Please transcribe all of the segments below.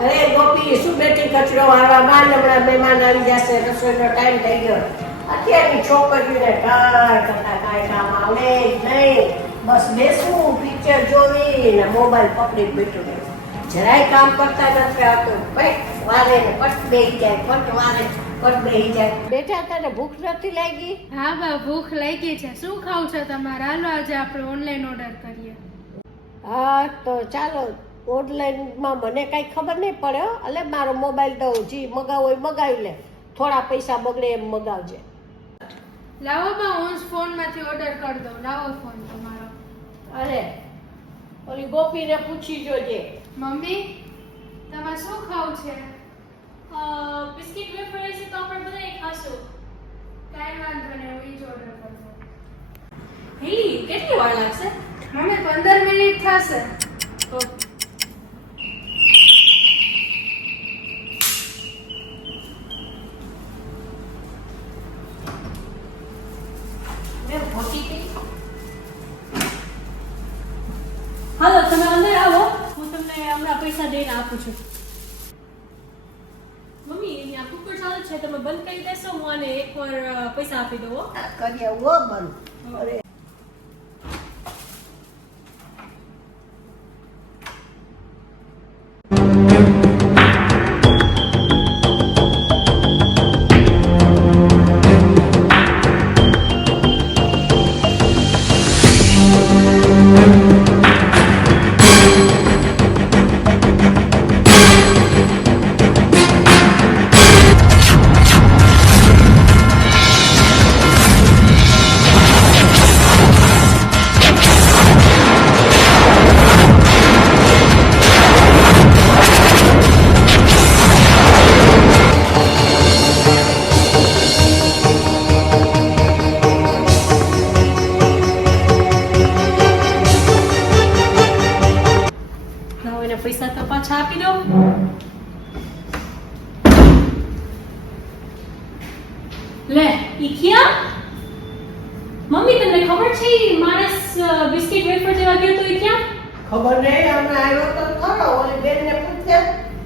અરે ગોપી શું બેઠી કચરો વાળવા બાર હમણાં મહેમાન આવી જશે રસોઈનો ટાઈમ થઈ ગયો અત્યારની છોકરીઓને કાંઈ કરતા કાંઈ કામ આવડે જ નહીં બસ બેસવું પિક્ચર જોવી ને મોબાઈલ પકડી બેઠું રહેવું જરાય કામ કરતા નથી આવતું પટ વારે ને પટ બેસી જાય પટ વારે પટ બેસી જાય બેઠા તને ભૂખ નથી લાગી હા બા ભૂખ લાગી છે શું ખાવ છો તમારે હાલો આજે આપણે ઓનલાઈન ઓર્ડર કરીએ હા તો ચાલો ઓનલાઈનમાં મને કાંઈ ખબર નહીં પડે હો એટલે મારો મોબાઈલ દઉં જી મગાવો હોય મગાવી લે થોડા પૈસા બગડે એમ મગાવજે લાવો બા હું જ ફોનમાંથી ઓર્ડર કરી દઉં લાવો ફોન તમારો અરે ઓલી ગોપીને પૂછી જોજે મમ્મી તમારે શું ખાવું છે બિસ્કિટ વેફર હશે તો આપણે બધાએ ખાશું કાંઈ વાંધો નહીં હું જ ઓર્ડર કરી દઉં હેલી કેટલી વાર લાગશે મમ્મી 15 મિનિટ થશે તો મેં ભોટી ગઈ હાલો તમે અંદર આવો હું તમને હમણાં પૈસા દઈને આપું છું મમ્મી અહીંયા કુકર ચાલુ છે તમે બંધ કરી દેશો હું આને એકવાર પૈસા આપી દઉં હો. કરીએ વો બંધ અરે લાવો એને પૈસા તો પાછા આપી દો લે ઈ ક્યાં મમ્મી તમને ખબર છે ઈ માણસ બિસ્કિટ વેફર જેવા ગયો તો ઈ ક્યાં ખબર નહીં હમણાં આવ્યો તો ખરો ઓલી બેનને પૂછજે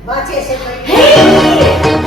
વાંચે છે કઈ હે